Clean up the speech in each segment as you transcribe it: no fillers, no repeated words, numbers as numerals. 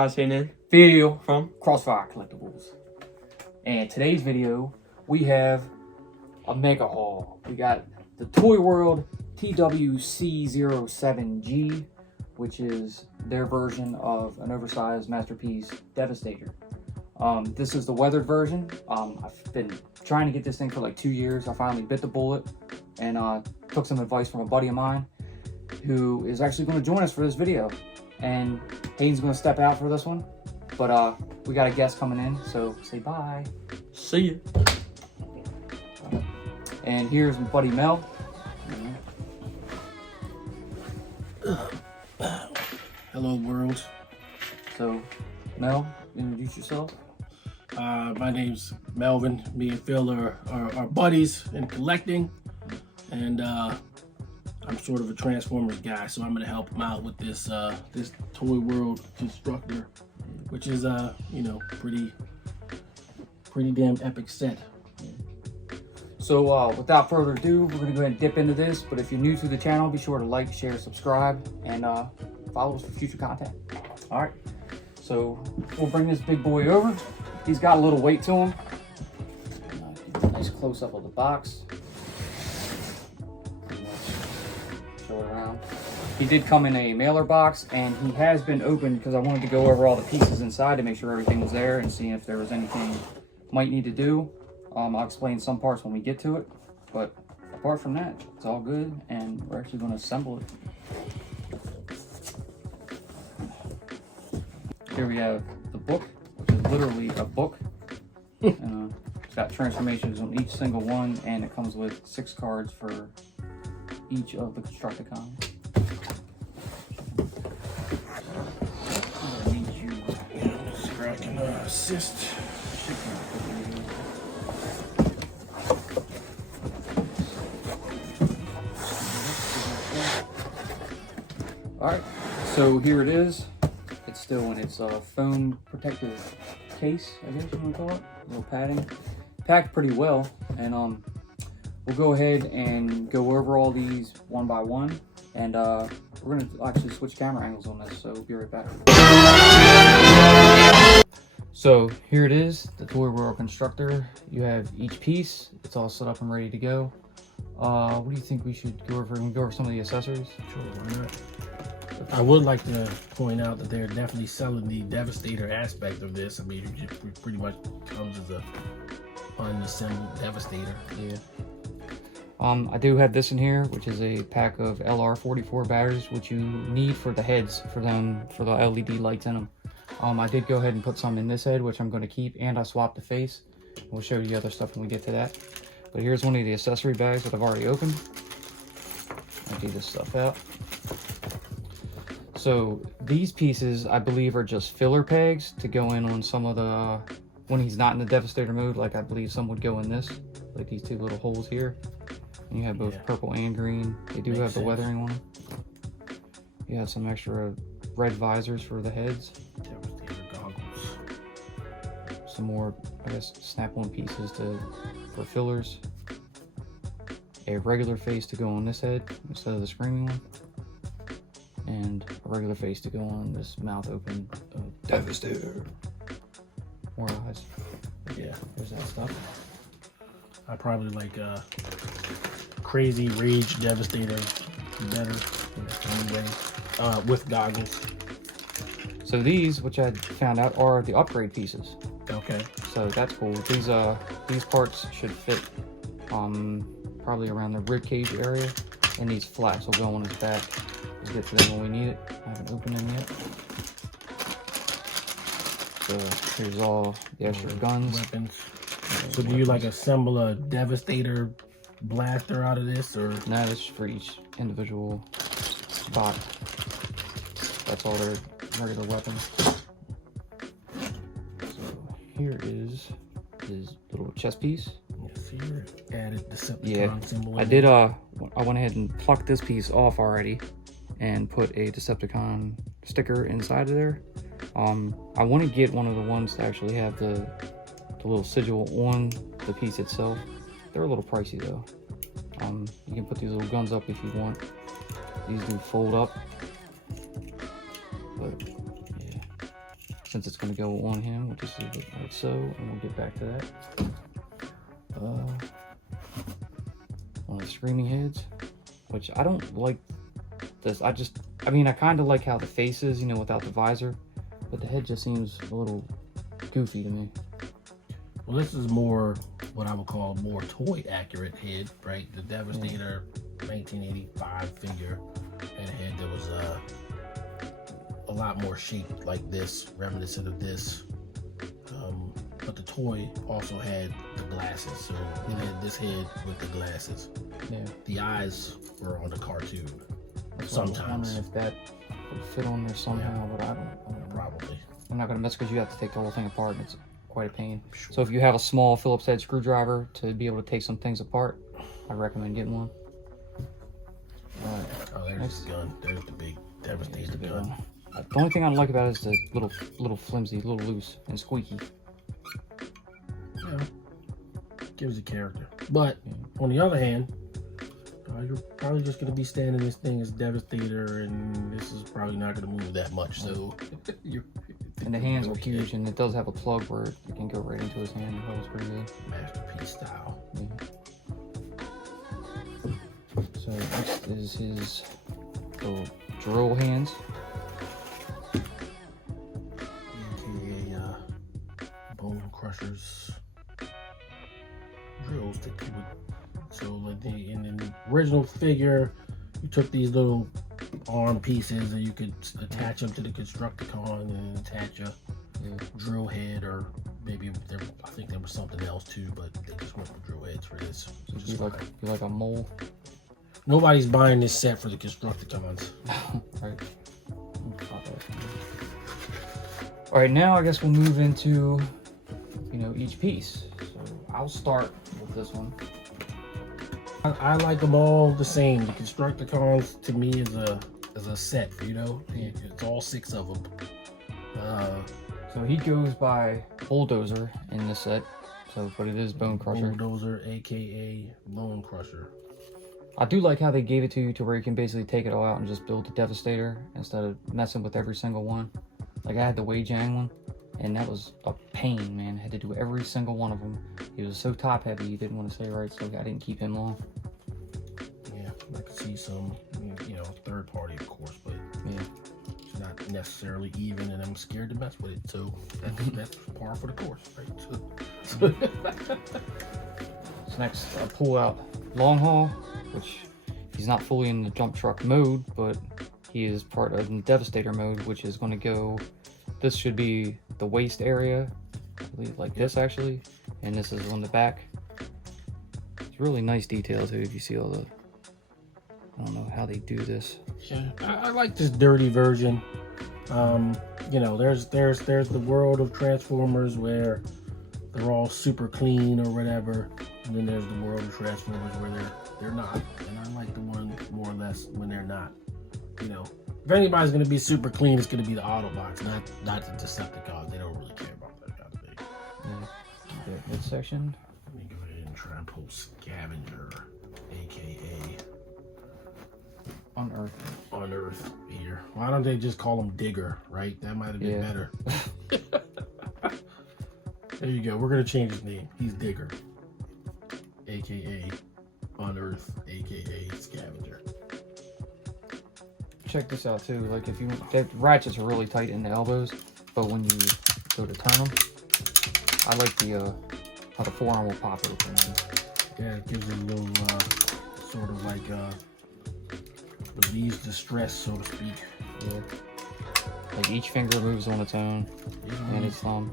guys saying in video from Crossfire Collectibles. And today's video, we have a mega haul. We got the ToyWorld TW-C07 G, which is their version of an oversized Masterpiece Devastator. This is the weathered version. I've been trying to get this thing for like 2 years. I finally bit the bullet and took some advice from a buddy of mine who is actually going to join us for this video. And Hayden's going to step out for this one. But we got a guest coming in, so say bye. See you. And here's my buddy Mel. Hello world. So Mel, introduce yourself. My name's Melvin. Me and Phil are buddies in collecting, and I'm sort of a Transformers guy, so I'm gonna help him out with this this ToyWorld Constructor, which is you know, pretty damn epic set. So without further ado, we're gonna go ahead and dip into this. But if you're new to the channel, be sure to like, share, subscribe, and follow us for future content. All right. So we'll bring this big boy over. He's got a little weight to him. Nice close up of the box. Show it around. He did come in a mailer box, and he has been opened because I wanted to go over all the pieces inside to make sure everything was there and see if there was anything might need to do. I'll explain some parts when we get to it, but apart from that, it's all good, and we're actually going to assemble it. Here we have the book, which is literally a book. It's got transformations on each single one, and it comes with 6 cards for each of the Constructicons. I need you. So I can assist. Alright, so here it is. It's still in its foam protective case, I guess you want to call it. A little padding. Packed pretty well, and we'll go ahead and go over all these one by one, and we're going to actually switch camera angles on this, so we'll be right back. So here it is, the ToyWorld Constructor. You have each piece. It's all set up and ready to go. What do you think we should go over? Can we go over some of the accessories? Sure, why not? I would like to point out that they're definitely selling the Devastator aspect of this. I mean, it pretty much comes as a unassembled Devastator. Yeah. I do have this in here, which is a pack of LR44 batteries, which you need for the heads, for the LED lights in them. I did go ahead and put some in this head, which I'm going to keep, and I swapped the face. We'll show you the other stuff when we get to that. But here's one of the accessory bags that I've already opened. I'll do this stuff out. So these pieces, I believe, are just filler pegs to go in on some of the, when he's not in the Devastator mode, like I believe some would go in this, like these 2 little holes here. And you have both purple and green. They do have the weathering on them. You have some extra red visors for the heads. Devastator goggles. Some more, I guess, snap-on pieces for fillers. A regular face to go on this head instead of the screaming one. And a regular face to go on this mouth open Devastator. More eyes. Yeah, there's that stuff. I probably like Crazy Rage Devastator better anyway, with goggles. So these, which I found out, are the upgrade pieces. Okay. So that's cool. These parts should fit probably around the rib cage area, and these flaps will go on his back. We'll get to them when we need it. I haven't opened them yet. So here's all the extra guns. Weapons. So do you like assemble a Devastator blaster out of this, or? No, this is for each individual spot. That's all their regular weapons. So here is his little chest piece. Yes, here added Decepticon symbol. I did. I went ahead and plucked this piece off already, and put a Decepticon sticker inside of there. I want to get one of the ones that actually have the little sigil on the piece itself. They're a little pricey though. You can put these little guns up if you want. These do fold up. But yeah. since it's going to go on him, we'll just leave it like so, and we'll get back to that. One of the screaming heads, which I don't like this. I mean, I kind of like how the face is, you know, without the visor, but the head just seems a little goofy to me. Well, this is more what I would call more toy accurate head, right? The Devastator 1985 figure and head that was a lot more shaped like this, reminiscent of this. But the toy also had the glasses, so it had this head with the glasses. Yeah. The eyes were on the cartoon. That's Sometimes. I was wondering if that would fit on there somehow, but I don't know. Probably. I'm not gonna mess because you have to take the whole thing apart, and it's quite a pain. Sure. So if you have a small Phillips head screwdriver to be able to take some things apart, I recommend getting one. Alright. Oh, there's the gun. There's the big Devastator gun. The only thing I don't like about it is the little flimsy, little loose and squeaky. Yeah. Gives it character. But on the other hand, you're probably just going to be standing this thing as Devastator, and this is probably not going to move that much. So, and the hands are huge, and it does have a plug where it can go right into his hand. That was pretty good. Masterpiece style. Yeah. So next is his little drill hands. AKA bone crushers. Drills that you would. So like in the original figure, you took these little arm pieces and you could attach them to the Constructicon and attach a drill head, or maybe I think there was something else too, but they just went with drill heads for this. So be like a mole. Nobody's buying this set for the Constructicons. Right. All right, now I guess we'll move into, you know, each piece. So I'll start with this one. I like them all the same. The Constructicons to me is a set, you know. It's all 6 of them. So he goes by Bulldozer in this set. So, but it is Bone Crusher. Bulldozer, aka Bone Crusher. I do like how they gave it to you to where you can basically take it all out and just build the Devastator instead of messing with every single one. Like I had the Wei Jiang one, and that was a pain, man. I had to do every single one of them. He was so top heavy, you didn't want to say right, so I didn't keep him long. Yeah, I could see some, you know, third party, of course, but yeah, it's not necessarily even, and I'm scared to mess with it. So that's par for the course, right? So next, I pull out Long Haul, which he's not fully in the dump truck mode, but he is part of the Devastator mode, which is going to go. This should be the waist area, I believe, like this actually, and this is on the back. It's really nice detail too. If you see all the, I don't know how they do this. yeah, I like this dirty version. You know, there's the world of Transformers where they're all super clean or whatever, and then there's the world of Transformers where they're not. And I like the one more or less when they're not. You know, if anybody's gonna be super clean, it's gonna be the Autobots, not the Decepticons. They don't really care about that kind of thing. Yeah. The midsection. Let me go ahead and try and pull Scavenger, aka Unearth here. Why don't they just call him Digger, right? That might have been better. There you go. We're gonna change his name. He's Digger, aka Unearth, aka Scavenger. Check this out too. Like if you, the ratchets are really tight in the elbows, but when you go to turn them, I like the how the forearm will pop open. Yeah, it gives it a little sort of like relieves the stress, so to speak. Yeah. Like each finger moves on its own, and its thumb.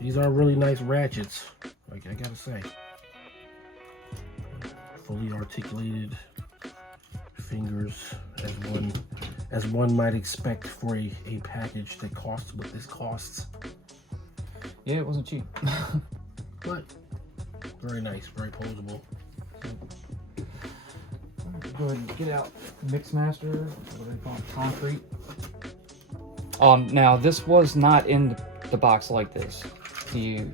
These are really nice ratchets, like I gotta say. Fully articulated fingers, as one might expect for a package that costs what this costs. Yeah, it wasn't cheap. But very nice, very posable. Go ahead and get out Mixmaster, what do they call it? Concrete. Now this was not in the box like this. The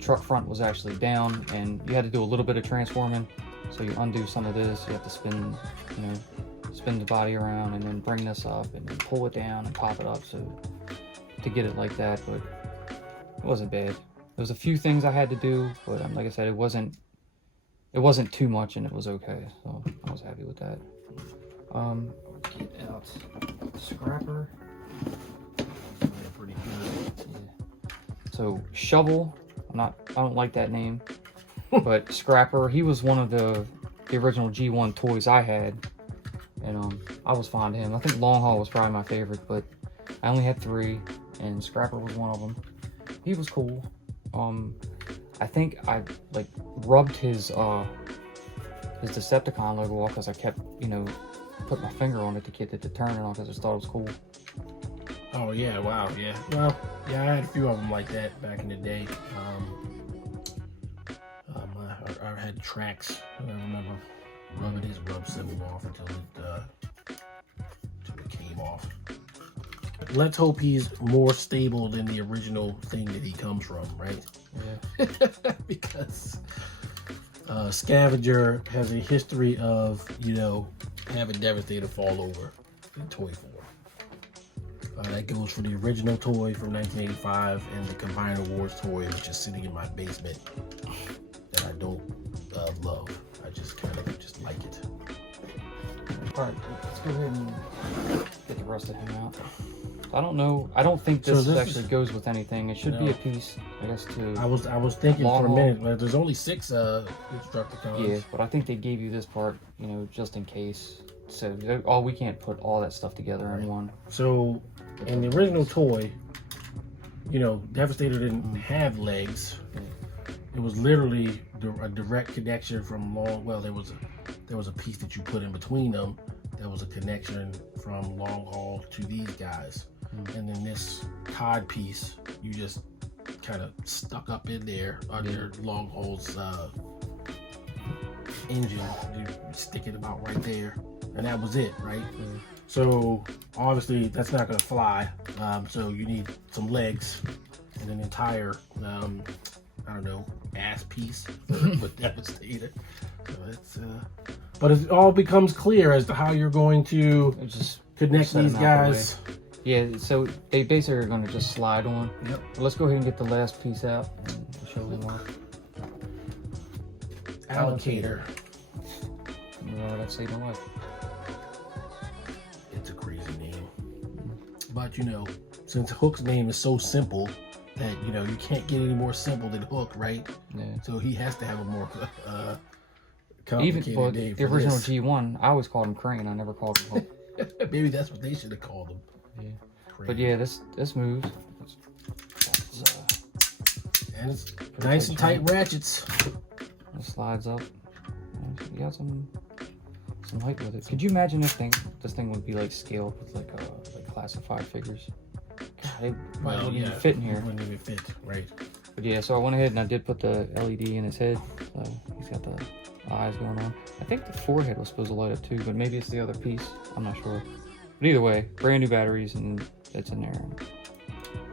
truck front was actually down, and you had to do a little bit of transforming. So you undo some of this. You have to spin the body around, and then bring this up, and then pull it down and pop it up. So to to get it like that, but it wasn't bad. There was a few things I had to do, but like I said, it wasn't too much, and it was okay. So I was happy with that. Get out the scrapper. Pretty good. Yeah. So shovel, I don't like that name, but scrapper. He was one of the original G1 toys I had, and I was fond of him. I think Long Haul was probably my favorite, but I only had 3, and scrapper was one of them. He was cool. I think I like rubbed his Decepticon logo off because I kept, you know, put my finger on it to get it to turn it on because I just thought it was cool. Oh yeah, wow, yeah. Well, yeah, I had a few of them like that back in the day. I had tracks. I remember rubbing his rub symbol off until it came off. Let's hope he's more stable than the original thing that he comes from, right? Yeah. Because Scavenger has a history of, you know, having Devastator fall over in toy form. That goes for the original toy from 1985 and the Combiner Wars toy, which is sitting in my basement, that I don't love. I just kind of just like it. All right, let's go ahead and get the rest of him out. I don't know. I don't think this actually goes with anything. It should be a piece, I guess. To I was thinking for a minute, but there's only 6 Constructicons. Yeah, but I think they gave you this part, you know, just in case. So we can't put all that stuff together in one. So in the original toy, you know, Devastator didn't have legs. It was literally a direct connection from there was a piece that you put in between them. That was a connection from Long Haul to these guys. And then this cod piece, you just kind of stuck up in there under Long Haul's engine. You stick it about right there, and that was it, right? So obviously that's not going to fly. So you need some legs and an entire, I don't know, ass piece with Devastator. So it's, but it all becomes clear as to how you're going to just connect these guys. Yeah, so they basically are going to just slide on. Yep. But let's go ahead and get the last piece out and show them off. Allocator. That's the name. It's a crazy name. But you know, since Hook's name is so simple that, you know, you can't get any more simple than Hook, right? Yeah. So he has to have a more complicated name for the original this. G1, I always called him Crane. I never called him Hook. Maybe that's what they should have called him. Yeah. But yeah, this moves. And it's nice and tight ratchets. It slides up. You got some height with it. Could you imagine this thing would be like scaled with like classified figures? God, they probably wouldn't even fit in here. Wouldn't even fit, right? But yeah, so I went ahead and I did put the LED in his head. So he's got the eyes going on. I think the forehead was supposed to light up too, but maybe it's the other piece. I'm not sure. But either way, brand new batteries and it's in there. And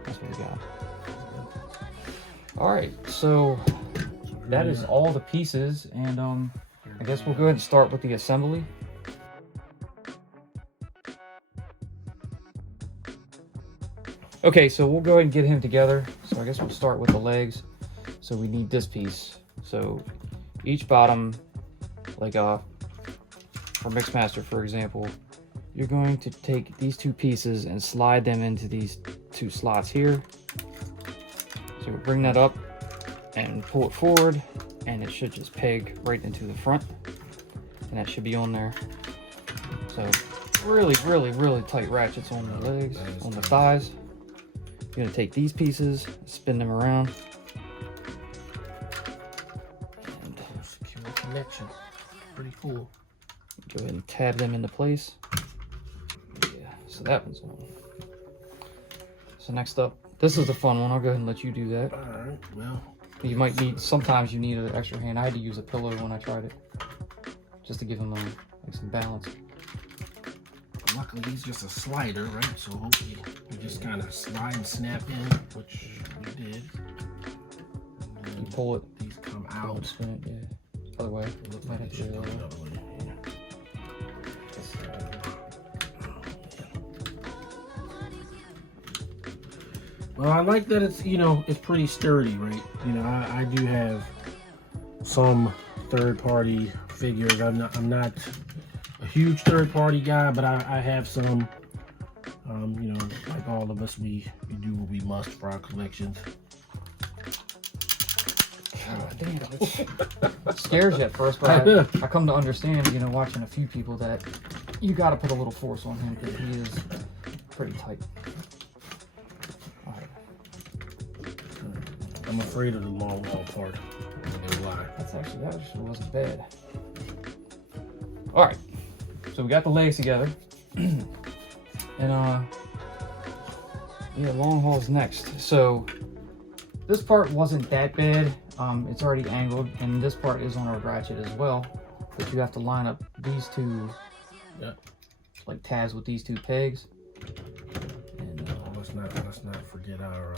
that's what we got. All right, so that is all the pieces, and I guess we'll go ahead and start with the assembly. Okay, so we'll go ahead and get him together. So I guess we'll start with the legs. So we need this piece. So each bottom, like for Mixmaster, for example, you're going to take these 2 pieces and slide them into these 2 slots here. So we'll bring that up and pull it forward, and it should just peg right into the front, and that should be on there. So really, really, really tight ratchets on the legs, on the thighs. You're gonna take these pieces, spin them around, and secure connection. Pretty cool. Go ahead and tab them into place. Yeah, so that one's on. So next up, this is the fun one. I'll go ahead and let you do that. All right, well. You might need, sometimes you need an extra hand. I had to use a pillow when I tried it, just to give him like some balance. Luckily, he's just a slider, right? So hopefully you just kind of slide and snap in, which we did. And you pull it. These come out. Spin it, yeah. Other way. It looks like it should go the other way. Yeah. Well, I like that it's, you know, it's pretty sturdy, right? You know, I do have some third-party figures. I'm not a huge third-party guy, but I have some. You know, like all of us, we do what we must for our collections. God damn, it scares you at first, but I come to understand, you know, watching a few people, that you got to put a little force on him because he is pretty tight. All right. I'm afraid of the long haul part. Why? That actually wasn't bad. All right, so we got the legs together, and yeah, long haul's next. So this part wasn't that bad. It's already angled, and this part is on our ratchet as well. But you have to line up these two, like tabs with these two pegs. And let's not forget our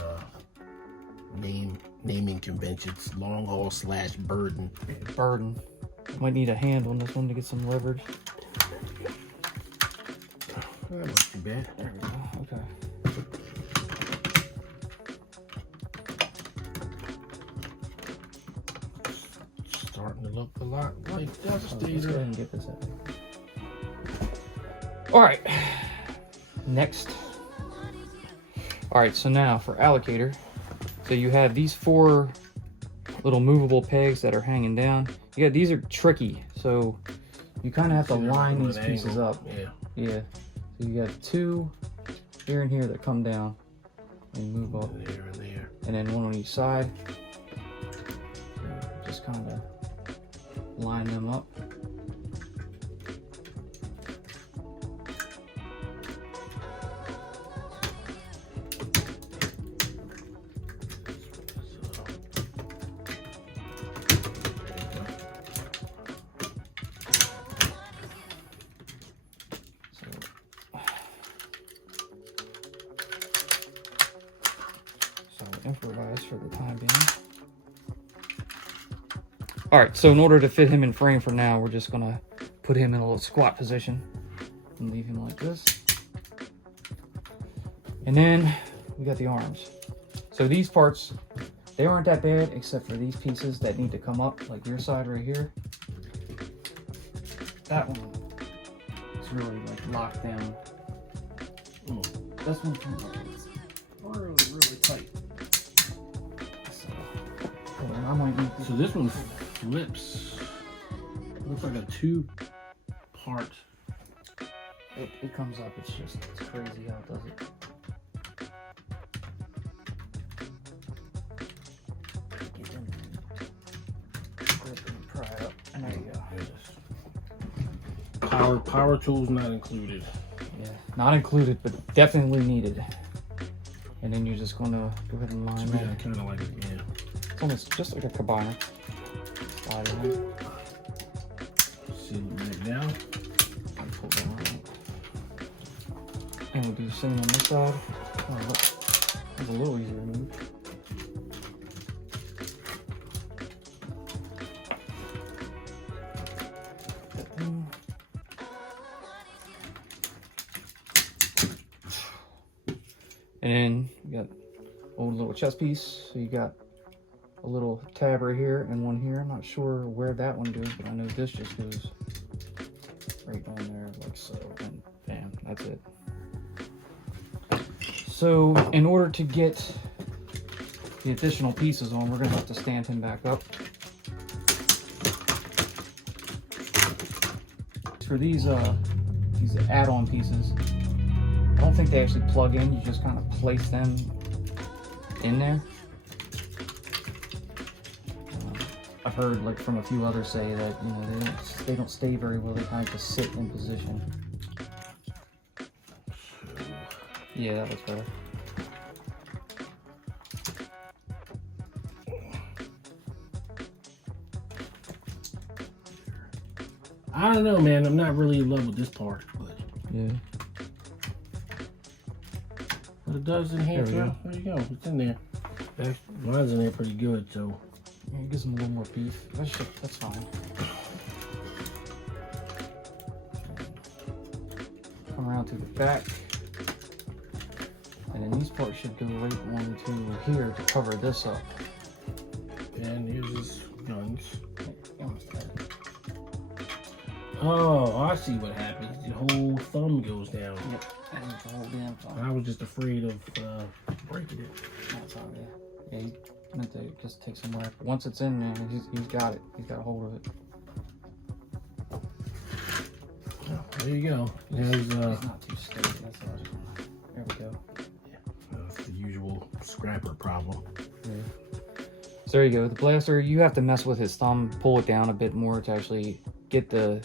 naming conventions. Long haul / burden. Burden. Might need a hand on this one to get some leverage. That wasn't too bad. There we go. Okay. Starting to look a lot like Let's go Devastator. ahead and get this out. All right. Next. All right. So now for allocator. So you have these 4 little movable pegs that are hanging down. These are tricky. So you kind of have to line these pieces up. Yeah. So you got 2 here and here that come down and move up. There and there. And then 1 on each side. So just kind of line them up. Improvise for the time being. All right, so in order to fit him in frame for now, we're just gonna put him in a little squat position and leave him like this. And then we got the arms. So these parts, they aren't that bad except for these pieces that need to come up, like your side right here. That one is really like locked down. This one comes up. It's really tight. I might need So this one flips. Looks like a 2-part. It comes up. It's crazy how it does it. Get in there. Grip and pry it up. And there you go. Power tools not included. Yeah, not included, but definitely needed. And then you're just gonna go ahead and line that. Yeah, kind of like it. Yeah. It's almost just like a cabiner. Slide it in. Seal it back down. And pull that one out. And we'll do the same on this side. Oh, look. That's a little easier to move. And then we got old little chest piece. So you got a little tab right here and one here. I'm not sure where that one goes, but I know this just goes right on there like so. And bam, that's it. So in order to get the additional pieces on, we're gonna have to stand him back up. For these add-on pieces, I don't think they actually plug in. You just kind of place them in there. I've heard like from a few others say that, you know, they don't stay very well. They kind of just sit in position. Yeah, that looks better. I don't know, man. I'm not really in love with this part, but Yeah. But it does enhance. There you go. It's in there. Mine's in there pretty good, so. Yeah, it gives them a little more beef. That's fine. Come around to the back. And then these parts should go right onto here to cover this up. And here's his guns. Oh, I see what happens. The whole thumb goes down. Yep, and the whole damn thumb. I was just afraid of breaking it. That's all right. Yeah, he meant to just take some work. Once it's in there, he's got it. He's got a hold of it. Oh, there you go. There's It's not too steady. That's all. There we go. Yeah, that's the usual scrapper problem. Yeah. So there you go. The blaster, you have to mess with his thumb, pull it down a bit more to actually get the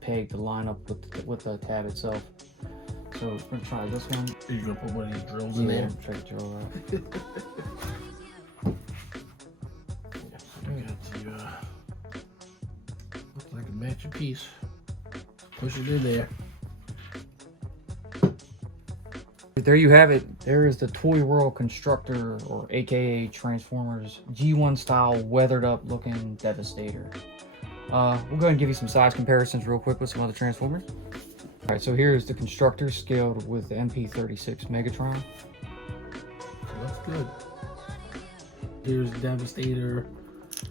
peg to line up with the tab itself. So we're gonna try this one. You're gonna put one of these drills in there. Try to drill that. I got you. Looks like a matching piece. Push it in there. There you have it. There is the ToyWorld Constructor, or aka Transformers G1 style weathered up looking Devastator. We'll go ahead and give you some size comparisons real quick with some other Transformers. Alright, so here's the Constructor scaled with the MP36 Megatron. That's good. Here's Devastator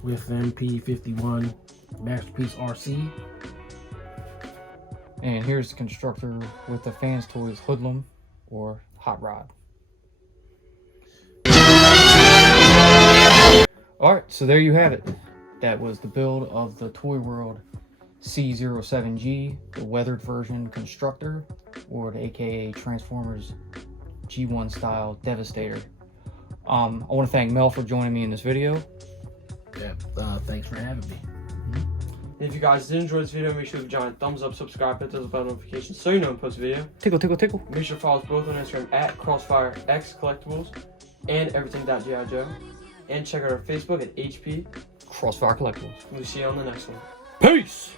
with MP51 Masterpiece RC. And here's the Constructor with the Fans Toys Hoodlum, or Hot Rod. Alright, so there you have it. That was the build of the ToyWorld C07 G, the weathered version Constructor, or the aka Transformers G1 style Devastator. I want to thank Mel for joining me in this video. Yeah, thanks for having me. And if you guys did enjoy this video, make sure to give a giant thumbs up, subscribe, hit those bell notifications so you know when I post a video. Tickle, tickle, tickle. Make sure to follow us both on Instagram at CrossfireX Collectibles and everything.gi Joe. And check out our Facebook at HP. Crossfire Collectibles. We'll see you on the next one. Peace!